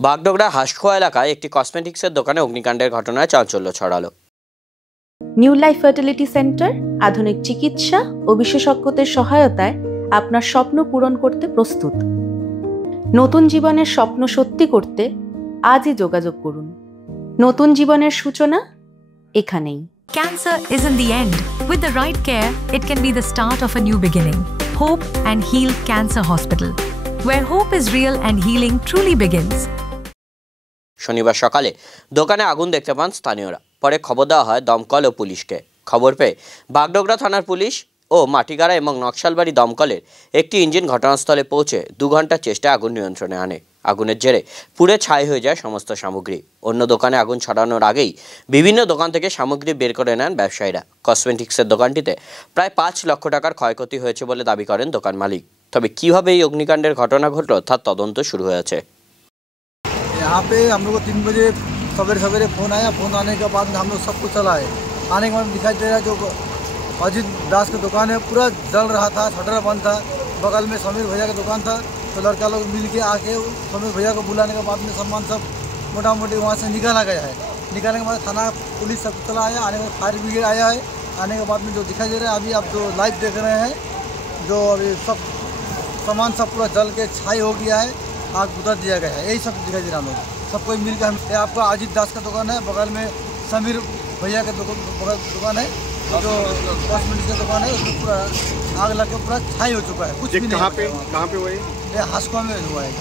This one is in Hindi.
বাগডোগরা হাঁসকোয়া এলাকায় একটি কসমেটিক্সের দোকানে অগ্নিকাণ্ডের ঘটনায় চাঞ্চল্য ছড়ালো। নিউ লাইফ ফার্টিলিটি সেন্টার আধুনিক চিকিৎসা ও বিশেষজ্ঞদের সহায়তায় আপনার স্বপ্ন পূরণ করতে প্রস্তুত। নতুন জীবনের স্বপ্ন সত্যি করতে আজই যোগাযোগ করুন। নতুন জীবনের সূচনা এখানেই। Cancer isn't the end. With the right care, it can be the start of a new beginning. Hope and Heal Cancer Hospital, where hope is real and healing truly begins. শনিবার সকালে দোকানে আগুন দেখতে পান স্থানীয়রা। পরে খবর দেওয়া হয় দমকল ও পুলিশকে। খবর পেয়ে বাগডোগরা থানার পুলিশ ও মাটিগাড়া এবং নকশালবাড়ি দমকলের একটি ইঞ্জিন ঘটনাস্থলে পৌঁছে 2 ঘন্টার চেষ্টায় আগুন নিয়ন্ত্রণে আনে। আগুনের জেরে পুড়ে ছাই হয়ে যায় সমস্ত সামগ্রী। অন্য দোকানে আগুন ছড়ানোর আগেই বিভিন্ন দোকান থেকে সামগ্রী বের করে নেন ব্যবসায়ীরা। কসমেটিক্সের দোকানটিতে প্রায় 5 লক্ষ টাকার ক্ষয়ক্ষতি হয়েছে বলে দাবি করেন দোকান মালিক। তবে কিভাবে এই অগ্নিকাণ্ডের ঘটনা ঘটল তার তদন্ত শুরু হয়েছে। यहाँ पे हम लोग को 3 बजे सवेरे फ़ोन आया। फ़ोन आने के बाद हम लोग सब कुछ चलाए। आने के बाद दिखाई दे रहा है जो अजीत दास की दुकान है पूरा जल रहा था, शटर बंद था। बगल में समीर भैया की दुकान था, तो लड़का लोग मिल के आके समीर भैया को बुलाने के बाद में सामान सब मोटा मोटी वहाँ से निकाला गया है। निकालने के बाद थाना पुलिस सब चला आया। आने के बाद फायर ब्रिगेड आया है। आने के बाद में जो दिखाई दे रहा है अभी आप जो लाइव देख रहे हैं, जो अभी सब सामान सब पूरा जल के छाई हो गया है, आग बुझा दिया गया है। यही सब दिखाई दे रहा है। हम लोग सब कोई मिल के हम आपका अजीत दास का दुकान है, बगल में समीर भैया का दुकान है, जो कॉस्मेटिक्स का दुकान है, उसमें पूरा आग लग के पूरा छाई हो चुका है। कुछ भी नहीं। कहाँ पे हुआ है? ये हांसकोआ में हुआ है।